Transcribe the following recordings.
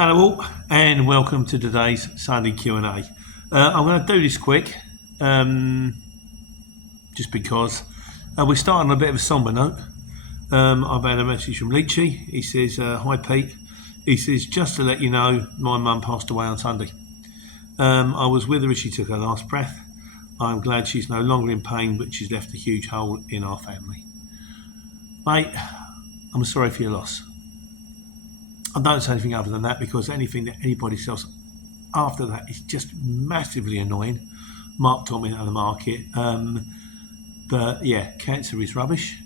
Hello all, and welcome to today's Sunday Q&A. I'm going to do this quick, just because we're starting on a bit of a sombre note. I've had a message from Leachy. He says, hi Pete. He says, just to let you know, my mum passed away on Sunday. I was with her as she took her last breath. I'm glad she's no longer in pain, but she's left a huge hole in our family. Mate, I'm sorry for your loss. I don't say anything other than that, because anything that anybody says after that is just massively annoying. Mark told me that on the market. But yeah, cancer is rubbish,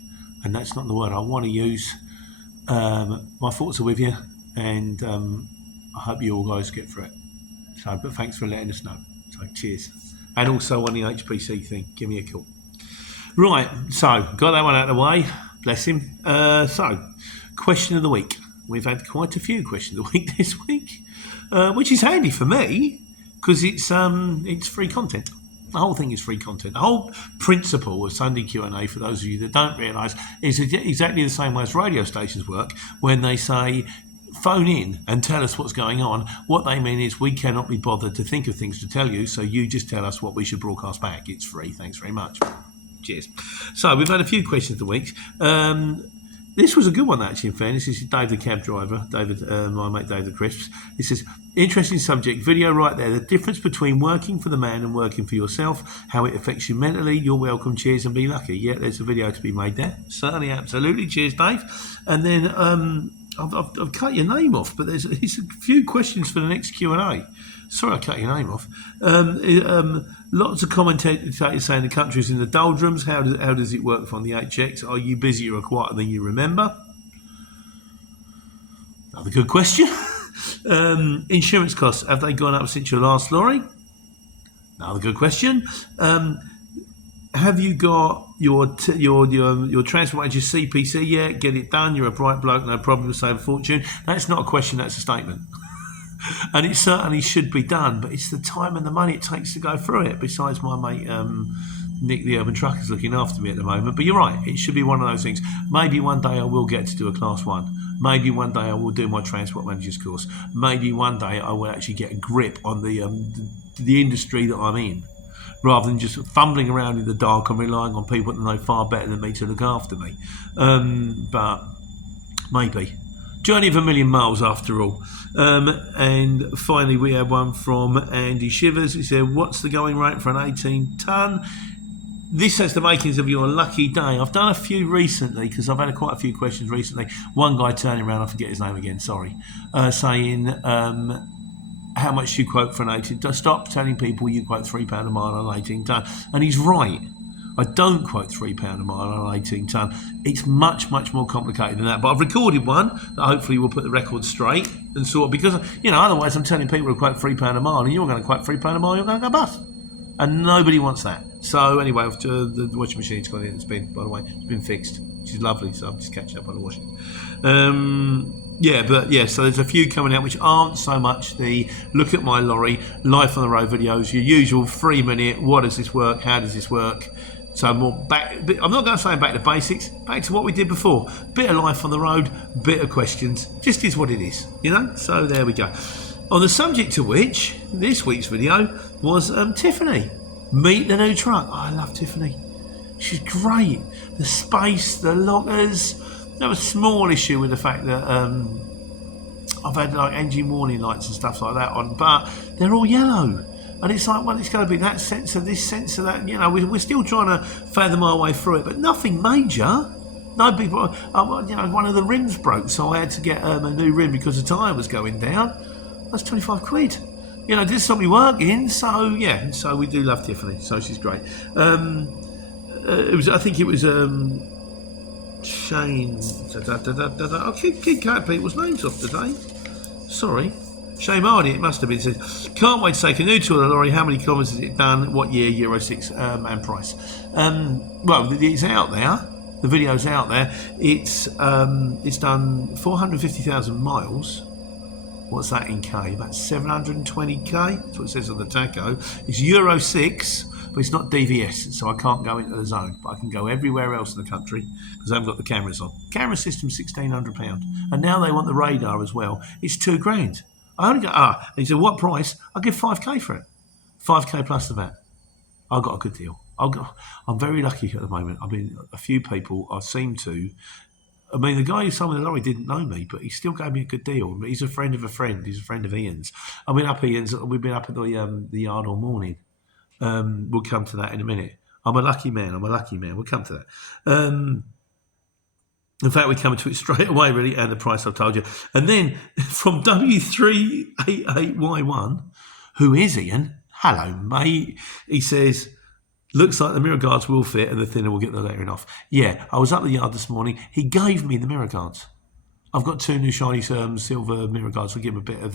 and that's not the word I want to use. My thoughts are with you, and I hope you all guys get through it. So, but thanks for letting us know. So cheers. And also on the HPC thing, give me a call. Right, so got that one out of the way. Bless him. So, question of the week. We've had quite a few questions of the week this week, which is handy for me because it's free content. The whole thing is free content. The whole principle of Sunday Q&A, for those of you that don't realise, is exactly the same way as radio stations work. When they say phone in and tell us what's going on, what they mean is we cannot be bothered to think of things to tell you, so you just tell us what we should broadcast back. It's free. Thanks very much. Cheers. So we've had a few questions of the week. This was a good one, actually, in fairness. This is Dave, the cab driver, my mate Dave the Crisps. He says, interesting subject, video right there. The difference between working for the man and working for yourself, how it affects you mentally. You're welcome, cheers, and be lucky. Yeah, there's a video to be made there. Certainly, absolutely. Cheers, Dave. And then I've cut your name off, but there's a few questions for the next Q&A. Sorry I cut your name off. Lots of commentators saying the country's in the doldrums. How does it work from the HX? Are you busier or quieter than you remember? Another good question. Insurance costs, have they gone up since your last lorry? Another good question. Have you got your transport agency CPC yet? Get it done. You're a bright bloke, no problem. Save a fortune. That's not a question. That's a statement. And it certainly should be done, but it's the time and the money it takes to go through it. Besides, my mate Nick, the urban trucker, is looking after me at the moment. But you're right, it should be one of those things. Maybe one day I will get to do a class 1. Maybe one day I will do my transport manager's course. Maybe one day I will actually get a grip on the industry that I'm in, rather than just fumbling around in the dark and relying on people that know far better than me to look after me. But maybe. Journey of a million miles, after all. And finally, we have one from Andy Shivers. He said, what's the going rate for an 18-tonne? This has the makings of your lucky day. I've done a few recently, because I've had quite a few questions recently. One guy turning around, I forget his name again, sorry, saying, how much do you quote for an 18-tonne? Stop telling people you quote £3 a mile on an 18-tonne. And he's right. I don't quote £3 a mile on an 18-tonne. It's much, much more complicated than that. But I've recorded one that hopefully will put the record straight and sort of, because, otherwise I'm telling people to quote £3 a mile, and you're going to quote £3 a mile, you're going to go bust. And nobody wants that. So anyway, the washing machine's gone in. It's been, by the way, it's been fixed. Which is lovely, so I'm just catching up on the washing. So there's a few coming out which aren't so much the look at my lorry, life on the road videos, your usual 3-minute, what does this work, how does this work? So more back, I'm not going to say back to basics, back to what we did before. Bit of life on the road, bit of questions, just is what it is, So there we go. On the subject to which this week's video was Tiffany. Meet the new truck. Oh, I love Tiffany. She's great. The space, the lockers. I have a small issue with the fact that I've had like engine warning lights and stuff like that on, but they're all yellow. And it's like, well, it's going to be that sensor, this sensor, that, we're still trying to fathom our way through it, but nothing major. No people, one of the rims broke, so I had to get a new rim because the tyre was going down. That's 25 quid. Did somebody working, so yeah, so we do love Tiffany, so she's great. I think it was Shane, I keep cutting people's names off today. Sorry. Shame Hardy, it must have been. It says, can't wait to take a new tour of the lorry. How many kilometres has it done? What year? Euro 6 and price. Well, it's out there. The video's out there. It's done 450,000 miles. What's that in K? About 720K. That's what it says on the tacho. It's Euro 6, but it's not DVS, so I can't go into the zone. But I can go everywhere else in the country because I haven't got the cameras on. Camera system £1,600, and now they want the radar as well. It's £2,000. I only go, And he said, what price? I'll give 5k for it. 5k plus the VAT. I got a good deal. I'm very lucky at the moment. I mean, a few people I seem to. I mean, the guy who sold me the lorry didn't know me, but he still gave me a good deal. He's a friend of a friend. He's a friend of Ian's. I've been up Ian's. We've been up at the yard all morning. We'll come to that in a minute. I'm a lucky man. We'll come to that. In fact, we come to it straight away, really, and the price I've told you. And then from W388Y1, who is Ian? Hello, mate. He says, looks like the mirror guards will fit and the thinner will get the lettering off. Yeah, I was up the yard this morning. He gave me the mirror guards. I've got 2 new shiny silver mirror guards. I'll give him a bit of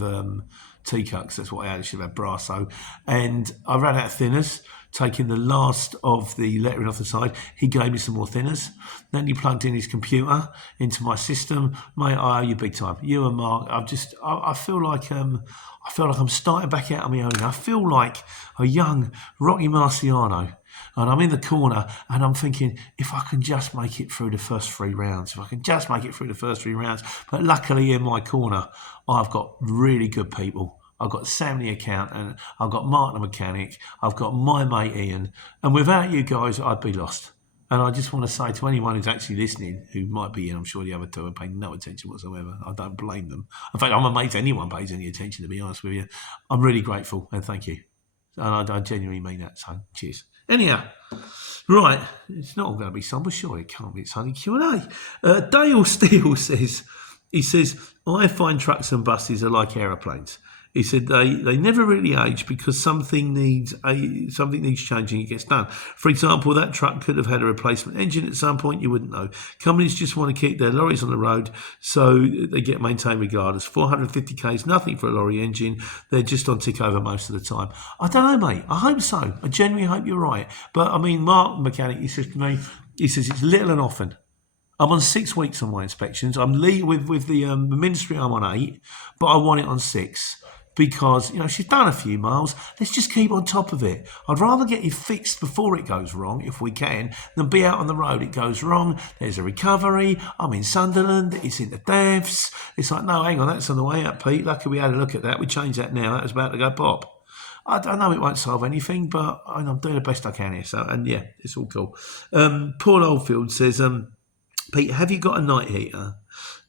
T-cut because that's what I actually have brass. So, and I ran out of thinners, taking the last of the lettering off the side. He gave me some more thinners. Then he plugged in his computer into my system. Mate, I owe you big time. You and Mark, I feel like I'm starting back out on my own. I feel like a young Rocky Marciano. And I'm in the corner and I'm thinking, if I can just make it through the first 3 rounds, But luckily in my corner, I've got really good people. I've got Sam the accountant, I've got Mark the mechanic, I've got my mate Ian. And without you guys, I'd be lost. And I just want to say to anyone who's actually listening, who might be, and I'm sure the other two are paying no attention whatsoever. I don't blame them. In fact, I'm amazed anyone pays any attention, to be honest with you. I'm really grateful and thank you. And I genuinely mean that, so cheers. Anyhow, right, it's not all going to be somber, surely it can't be. It's only Q&A. Dale Steele says, I find trucks and buses are like aeroplanes. He said they never really age because something needs changing, it gets done. For example, that truck could have had a replacement engine at some point, you wouldn't know. Companies just want to keep their lorries on the road so they get maintained regardless. 450k is nothing for a lorry engine. They're just on tick over most of the time. I don't know, mate. I hope so. I genuinely hope you're right. But I mean, Mark, the mechanic, he says to me, it's little and often. I'm on 6 weeks on my inspections. I'm with the ministry, I'm on 8, but I want it on 6. Because, she's done a few miles. Let's just keep on top of it. I'd rather get it fixed before it goes wrong, if we can, than be out on the road. It goes wrong. There's a recovery. I'm in Sunderland. It's in the depths. It's like, no, hang on, that's on the way up, Pete. Lucky we had a look at that. We changed that now. That was about to go pop. I know it won't solve anything, but I'm doing the best I can here. So, and yeah, it's all cool. Paul Oldfield says, Pete, have you got a night heater?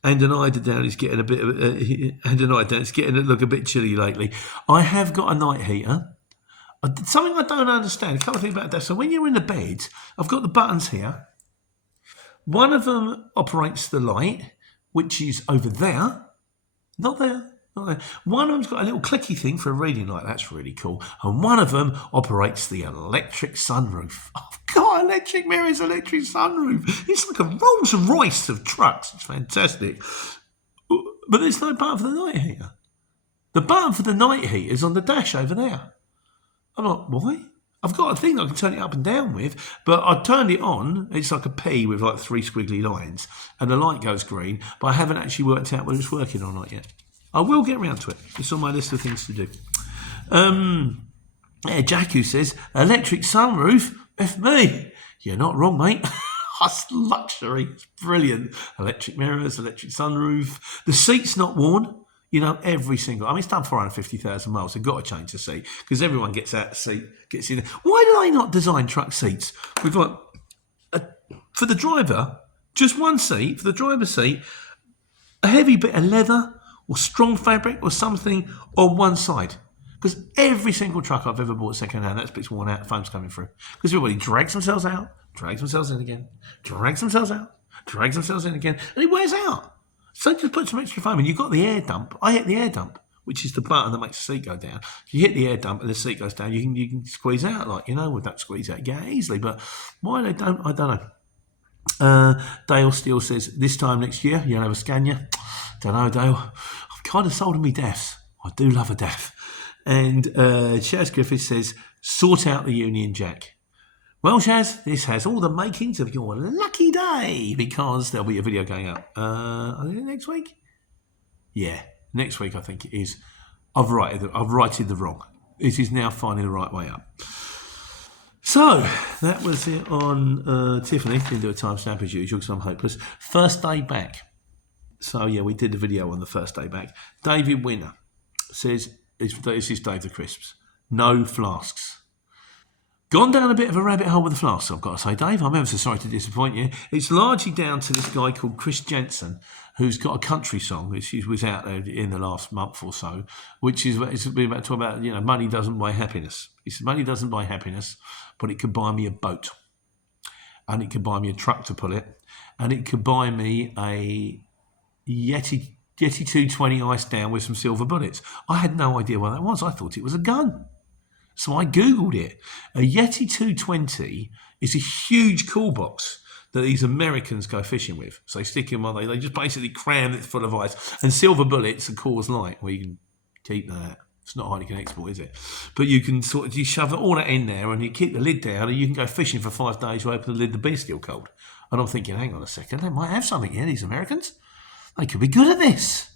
And an eider down is getting it's getting to look a bit chilly lately. I have got a night heater. Something I don't understand. A couple of things about that. So when you're in the bed, I've got the buttons here. One of them operates the light, which is over there. Not there. One of them's got a little clicky thing for a reading light. That's really cool. And one of them operates the electric sunroof. I've got electric mirrors, electric sunroof. It's like a Rolls Royce of trucks. It's fantastic. But there's no button for the night heater. The button for the night heater is on the dash over there. I'm like, why? I've got a thing I can turn it up and down with, but I turned it on. It's like a P with like 3 squiggly lines, and the light goes green, but I haven't actually worked out whether it's working or not yet. I will get around to it. It's on my list of things to do. Jack, who says, electric sunroof? F me. You're not wrong, mate. That's luxury. It's brilliant. Electric mirrors, electric sunroof. The seat's not worn. Every single... it's done 450,000 miles. They've got to change the seat because everyone gets out of the seat, gets in there. Why do they not design truck seats? We've got, for the driver, just one seat, for the driver's seat, a heavy bit of leather or strong fabric or something on one side. Because every single truck I've ever bought second-hand, that bit's worn out, foam's coming through. Because everybody drags themselves out, drags themselves in again, drags themselves out, drags themselves in again, and it wears out. So just put some extra foam in. You've got the air dump. I hit the air dump, which is the button that makes the seat go down. If you hit the air dump and the seat goes down, you can squeeze out, we don't squeeze out, get out easily. But why they don't, I don't know. Dale Steele says, this time next year, you'll have a Scania. Don't know, Dale. I've kind of sold me deaths. I do love a death. And Shaz Griffith says, sort out the Union Jack. Well, Shaz, this has all the makings of your lucky day because there'll be a video going up. I think next week? Yeah, next week I think it is. I've righted the wrong. It is now finding the right way up. So, that was it on Tiffany. Didn't do a timestamp as usual because I'm hopeless. First day back. So, yeah, we did the video on the first day back. David Winner. says, this is Dave the Crisps. No flasks. Gone down a bit of a rabbit hole with the flasks, I've got to say, Dave. I'm ever so sorry to disappoint you. It's largely down to this guy called Chris Jensen, who's got a country song, which was out there in the last month or so, which is it's been about talking about, money doesn't buy happiness. He says, money doesn't buy happiness, but it could buy me a boat. And it could buy me a truck to pull it. And it could buy me a Yeti 220 iced down with some silver bullets. I had no idea what that was. I thought it was a gun. So I Googled it. A Yeti 220 is a huge cool box that these Americans go fishing with. So they stick in one, they just basically cram it full of ice. And silver bullets are Coors Light, where you can keep that. It's not hard you can export, is it? But you can you shove all that in there and you keep the lid down and you can go fishing for 5 days. You open the lid, the beer's still cold. And I'm thinking, hang on a second, they might have something here, these Americans. They could be good at this.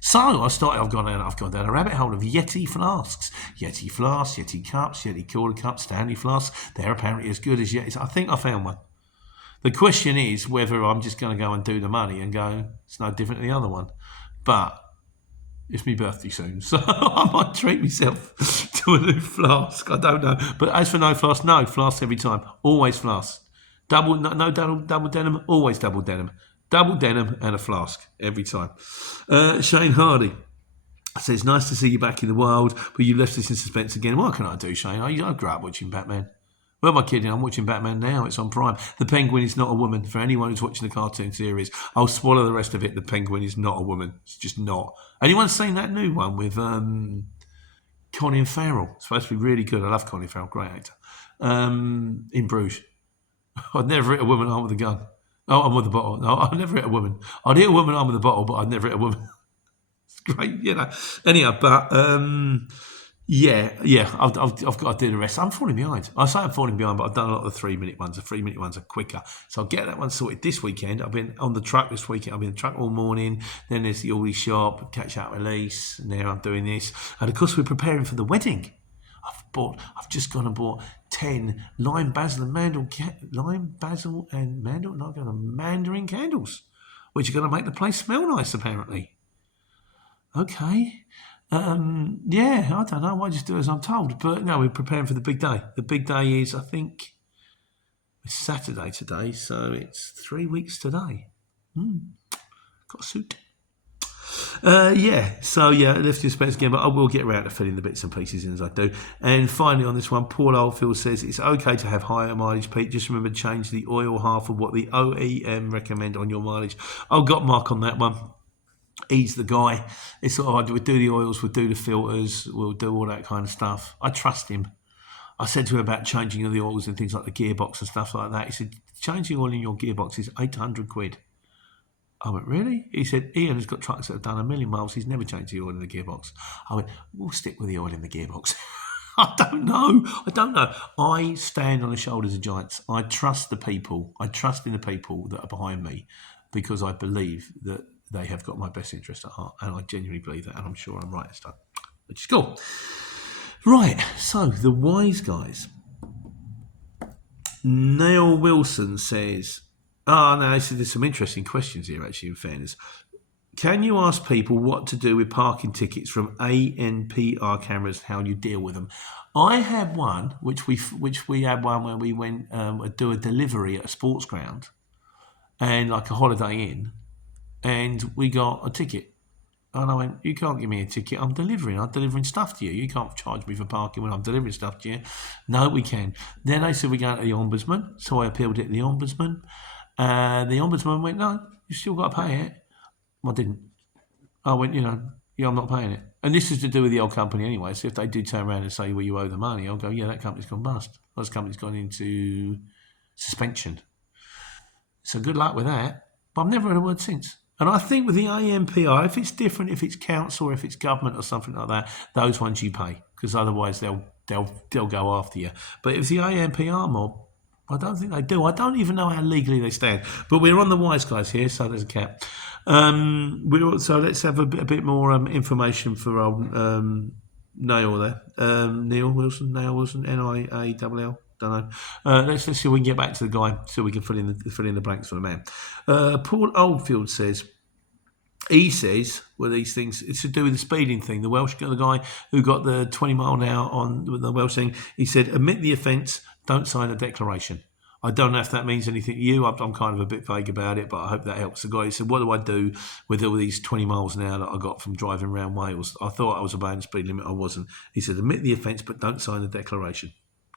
So I've gone down a rabbit hole of Yeti flasks. Yeti flasks, Yeti cups, Yeti quarter cups, Stanley flasks. They're apparently as good as Yetis. I think I found one. The question is whether I'm just going to go and do the money and go, it's no different than the other one. But it's my birthday soon, so I might treat myself to a new flask. I don't know. But as for no flask, no, flask every time. Always flask. Double denim, always double denim. Double denim and a flask every time. Shane Hardy says, nice to see you back in the wild, but you left us in suspense again. What can I do, Shane? I grew up watching Batman. Where am I kidding? I'm watching Batman now. It's on Prime. The Penguin is not a woman. For anyone who's watching the cartoon series, I'll spoil the rest of it. The Penguin is not a woman. It's just not. Anyone seen that new one with Colin Farrell? It's supposed to be really good. I love Colin Farrell. Great actor. In Bruges. I'd never hit a woman arm with a gun. Oh, I'm with the bottle. No, I've never hit a woman. I'd hit a woman arm with a bottle, but I'd never hit a woman. It's great, Anyhow, but I've got to do the rest. I'm falling behind. I say I'm falling behind, but I've done a lot of the 3-minute ones. The 3-minute ones are quicker. So I'll get that one sorted this weekend. I've been on the truck this weekend. I've been on the truck all morning. Then there's the Aldi shop, catch up release. And now I'm doing this. And of course, we're preparing for the wedding. I've just gone and bought 10 lime basil and mandarin candles, which are going to make the place smell nice, apparently. Okay. I don't know. I just do as I'm told. But no, we're preparing for the big day. The big day is, I think, it's Saturday today, so it's 3 weeks today. Got a suit. Lift your specs again, but I will get around to filling the bits and pieces in as I do. And finally on this one, Paul Oldfield says, it's okay to have higher mileage, Pete. Just remember to change the oil half of what the OEM recommend on your mileage. I've got Mark on that one. He's the guy. It's sort of, we'll do the oils, we'll do the filters, we'll do all that kind of stuff. I trust him. I said to him about changing the oils and things like the gearbox and stuff like that. He said, changing oil in your gearbox is 800 quid. I went, really? He said, Ian has got trucks that have done 1 million miles. He's never changed the oil in the gearbox. I went, we'll stick with the oil in the gearbox. I don't know. I stand on the shoulders of giants. I trust the people. I trust in the people that are behind me because I believe that they have got my best interest at heart. And I genuinely believe that. And I'm sure I'm right this time, which is cool. Right. So the wise guys. Neil Wilson says, there's some interesting questions here, actually, in fairness. Can you ask people what to do with parking tickets from ANPR cameras, how you deal with them? I had one, which we had one where we went do a delivery at a sports ground and like a Holiday Inn, and we got a ticket. And I went, you can't give me a ticket. I'm delivering stuff to you. You can't charge me for parking when I'm delivering stuff to you. No, we can. Then they said we're going to the Ombudsman. So I appealed it to the Ombudsman. The Ombudsman went, no, you still got to pay it. I didn't. I went, I'm not paying it. And this is to do with the old company anyway. So if they do turn around and say, well, you owe the money, I'll go, yeah, that company's gone bust. Those company's gone into suspension. So good luck with that. But I've never heard a word since. And I think with the AMPR, if it's different, if it's council or if it's government or something like that, those ones you pay because otherwise they'll go after you. But if the AMPR mob, I don't think they do. I don't even know how legally they stand. But we're on the wise guys here, so there's a cap. So let's have a bit more information for old Neil there. Neil Wilson, Niall. Don't know. Let's see if we can get back to the guy so we can fill in the blanks for the man. Paul Oldfield says, He says, well, these things, it's to do with the speeding thing. The Welsh, the guy who got the 20 mile an hour on the Welsh thing, he said, admit the offence, don't sign a declaration. I don't know if that means anything to you. I'm kind of a bit vague about it, but I hope that helps. The guy said, what do I do with all these 20 miles an hour that I got from driving around Wales? I thought I was obeying the speed limit. I wasn't. He said, admit the offence, but don't sign a declaration.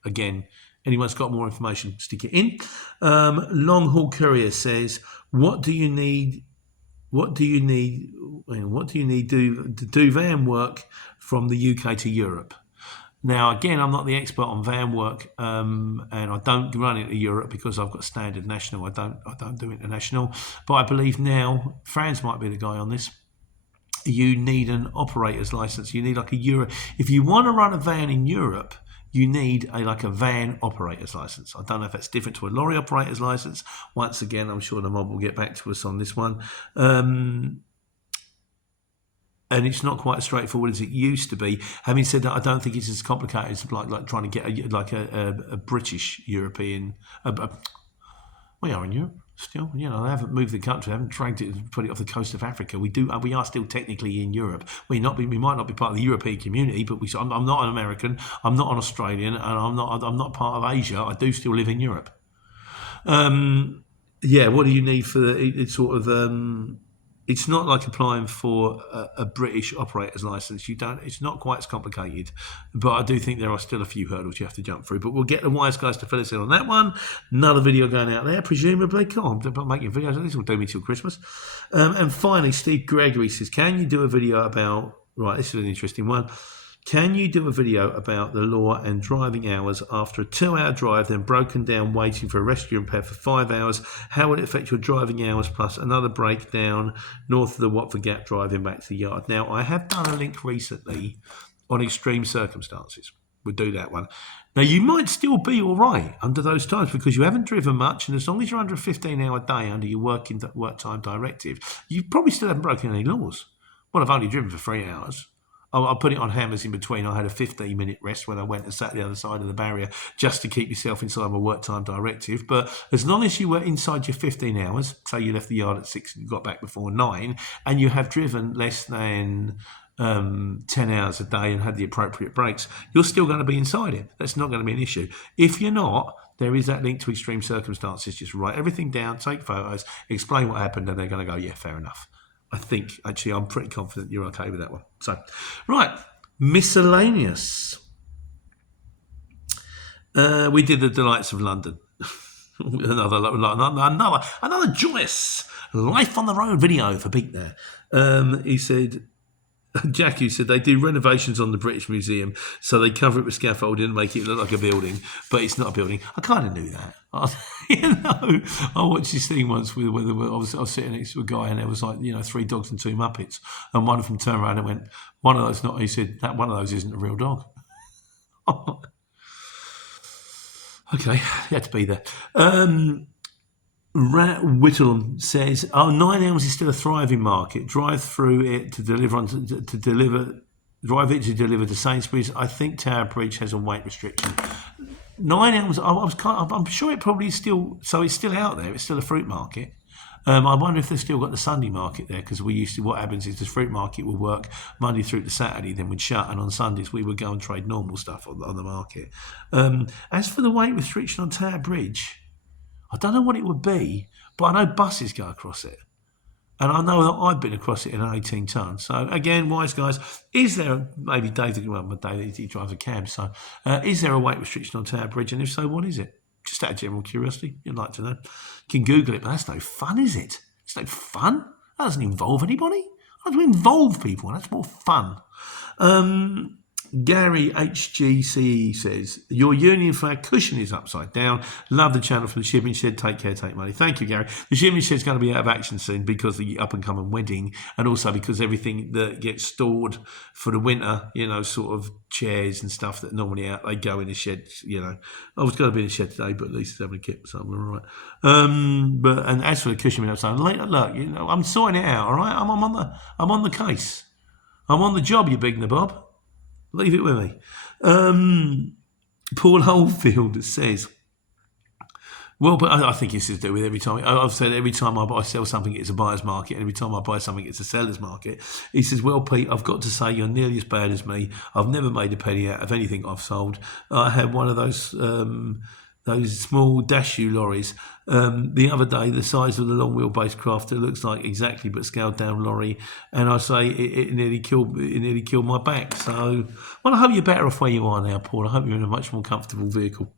Again, anyone's got more information, stick it in. Long Haul Courier says, what do you need to do van work from the UK to Europe? Now, again, I'm not the expert on van work, and I don't run into Europe because I've got standard national. I don't do international. But I believe now, Franz might be the guy on this. You need an operator's license. You need like a Euro. If you want to run a van in Europe, you need a van operator's license. I don't know if that's different to a lorry operator's license. Once again, I'm sure the mob will get back to us on this one. And it's not quite as straightforward as it used to be. Having said that, I don't think it's as complicated as like trying to get a British European. We are in Europe still. You know, they haven't moved the country. They haven't dragged it and put it off the coast of Africa. We are still technically in Europe. We might not be part of the European community, but I'm not an American. I'm not an Australian, and I'm not part of Asia. I do still live in Europe. What do you need for it's sort of? It's not like applying for a British operator's license. It's not quite as complicated, but I do think there are still a few hurdles you have to jump through. But we'll get the wise guys to fill us in on that one. Another video going out there, presumably. God, I'm making videos. This will do me till Christmas. And finally, Steve Gregory says, can you do a video about... Right, this is an interesting one. Can you do a video about the law and driving hours after a 2-hour drive, then broken down waiting for a rescue repair for 5 hours? How would it affect your driving hours plus another breakdown north of the Watford Gap driving back to the yard? Now, I have done a link recently on extreme circumstances. We'll do that one. Now, you might still be all right under those times because you haven't driven much, and as long as you're under a 15-hour day under your work time directive, you probably still haven't broken any laws. Well, I've only driven for 3 hours. I'll put it on hammers in between. I had a 15-minute rest when I went and sat the other side of the barrier just to keep yourself inside my work time directive. But as long as you were inside your 15 hours, say you left the yard at 6 and you got back before 9, and you have driven less than 10 hours a day and had the appropriate breaks, you're still going to be inside it. That's not going to be an issue. If you're not, there is that link to extreme circumstances. Just write everything down, take photos, explain what happened, and they're going to go, yeah, fair enough. I think, actually, I'm pretty confident you're okay with that one. So, right, miscellaneous. We did the delights of London. another joyous life on the road video for Pete there. He said, Jackie said they do renovations on the British Museum, so they cover it with scaffolding and make it look like a building, but it's not a building. I kind of knew that. I watched this thing once where I was sitting next to a guy and there was 3 dogs and 2 Muppets, and one of them turned around and went, "One of those not." He said, "That one of those isn't a real dog." Okay, you had to be there. Rat Whittle says, 9 hours is still a thriving market. Drive it to deliver to Sainsbury's. I think Tower Bridge has a weight restriction. 9 hours, I'm sure it probably is still, so it's still out there. It's still a fruit market. I wonder if they've still got the Sunday market there, because what happens is the fruit market will work Monday through to Saturday, then we'd shut, and on Sundays we would go and trade normal stuff on the market. As for the weight restriction on Tower Bridge, I don't know what it would be, but I know buses go across it. And I know that I've been across it in an 18 tonne. So again, wise guys, is there, maybe David, he drives a cab, so is there a weight restriction on Tower Bridge? And if so, what is it? Just out of general curiosity, you'd like to know. You can Google it, but that's no fun, is it? It's no fun. That doesn't involve anybody. I have to involve people, and that's more fun. Gary HGCE says, your union flag cushion is upside down. Love the channel from the shipping shed. Take care, take money. Thank you, Gary. The shipping shed is going to be out of action soon because of the up and coming wedding, and also because everything that gets stored for the winter, sort of chairs and stuff that normally out, they go in the shed. I was going to be in the shed today, but at least it's having a kip, so we're all right. And as for the cushion being upside down, look, I'm sorting it out. All right, I'm on the case. I'm on the job, you big nabob. Leave it with me. Paul Holdfield says, Well, but I think it's to do with every time. I've said every time I sell something, it's a buyer's market, and every time I buy something, it's a seller's market. He says, "Well, Pete, I've got to say you're nearly as bad as me. I've never made a penny out of anything I've sold. I had one of those small dashu lorries the other day, the size of the long wheelbase craft. It looks like exactly, but scaled down lorry. And I say it nearly killed my back. So, well, I hope you're better off where you are now, Paul. I hope you're in a much more comfortable vehicle."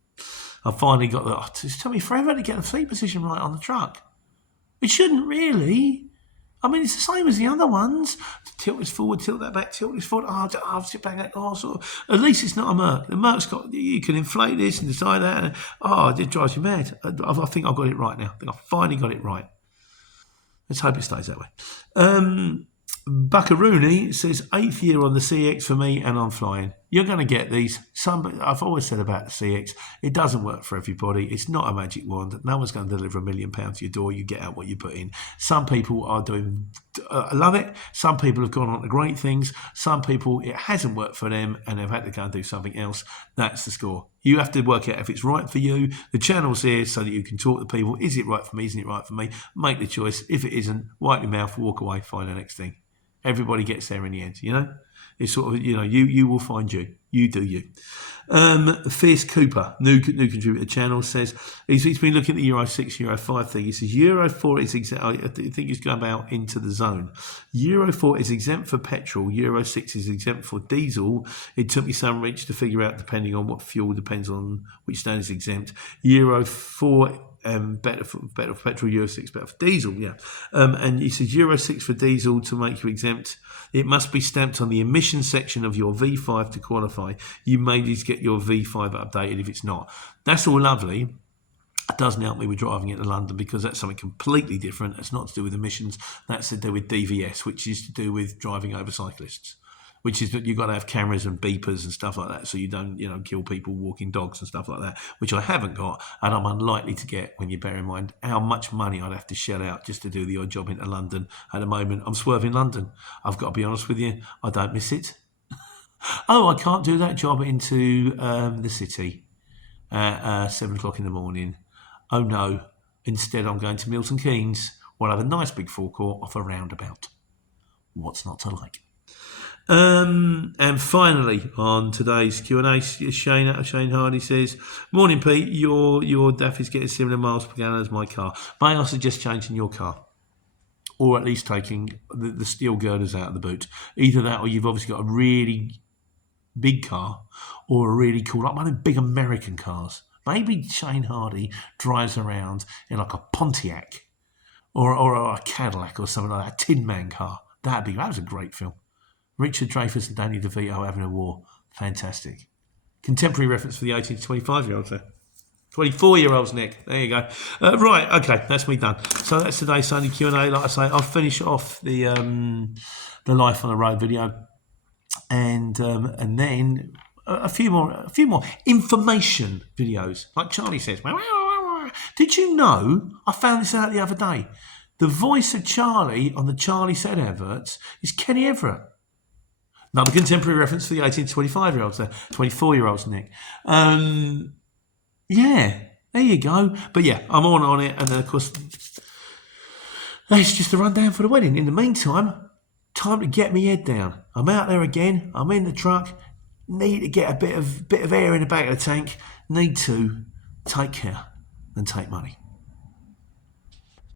I finally got the. It's took me forever to get the seat position right on the truck. It shouldn't really. I mean, it's the same as the other ones. Tilt this forward, tilt that back, tilt this forward. I'll sit back. Sort of. At least it's not a Merc. The Merc's got, you can inflate this and decide that. And, it drives you mad. I think I've got it right now. I think I finally got it right. Let's hope it stays that way. Buckaroony says 8th year on the CX for me, and I'm flying. You're going to get these. I've always said about the CX, it doesn't work for everybody. It's not a magic wand. No one's going to deliver £1 million to your door. You get out what you put in. Some people are doing, love it. Some people have gone on to great things. Some people, it hasn't worked for them and they've had to go and do something else. That's the score. You have to work out if it's right for you. The channel's here so that you can talk to people. Is it right for me? Isn't it right for me? Make the choice. If it isn't, wipe your mouth, walk away, find the next thing. Everybody gets there in the end, It's sort of, you will find you. You do you. Fierce Cooper, new contributor channel, says he's been looking at the Euro 6, Euro 5 thing. He says Euro 4 is exempt. I think he's going out into the zone. Euro 4 is exempt for petrol. Euro 6 is exempt for diesel. It took me some reach to figure out, depending on what fuel, depends on which standard is exempt. Euro 4 better for petrol, Euro 6 better for diesel, yeah. And he says Euro 6 for diesel to make you exempt. It must be stamped on the emissions section of your V5 to qualify. You may need to get your V5 updated if it's not. That's all lovely. It doesn't help me with driving into London because that's something completely different. It's not to do with emissions. That's to do with DVS, which is to do with driving over cyclists. Which is that you've got to have cameras and beepers and stuff like that so you don't, kill people walking dogs and stuff like that, which I haven't got and I'm unlikely to get when you bear in mind how much money I'd have to shell out just to do the odd job into London. At the moment, I'm swerving London. I've got to be honest with you, I don't miss it. I can't do that job into the city at 7 o'clock in the morning. Oh no, instead I'm going to Milton Keynes where I have a nice big forecourt off a roundabout. What's not to like? And finally, on today's Q&A, Shane Hardy says, "Morning, Pete. Your DAF is getting similar miles per gallon as my car. May I suggest changing your car, or at least taking the steel girders out of the boot? Either that, or you've obviously got a really big car, or a really cool, like one of the big American cars. Maybe Shane Hardy drives around in like a Pontiac, or a Cadillac, or something like that, a Tin Man car. That was a great film." Richard Dreyfuss and Danny DeVito having a war. Fantastic. Contemporary reference for the 18 to 25-year-olds there. 24-year-olds, Nick. There you go. Right, okay, that's me done. So that's today's Sunday Q&A. Like I say, I'll finish off the Life on the Road video. And then a few more information videos. Like Charlie says. Did you know, I found this out the other day, the voice of Charlie on the Charlie Said adverts is Kenny Everett. Another contemporary reference for the 18 to 25-year-olds there. 24-year-olds, Nick. Yeah, there you go. But yeah, I'm on it. And then, of course, that's just the rundown for the wedding. In the meantime, time to get my head down. I'm out there again. I'm in the truck. Need to get a bit of air in the back of the tank. Need to take care and take money.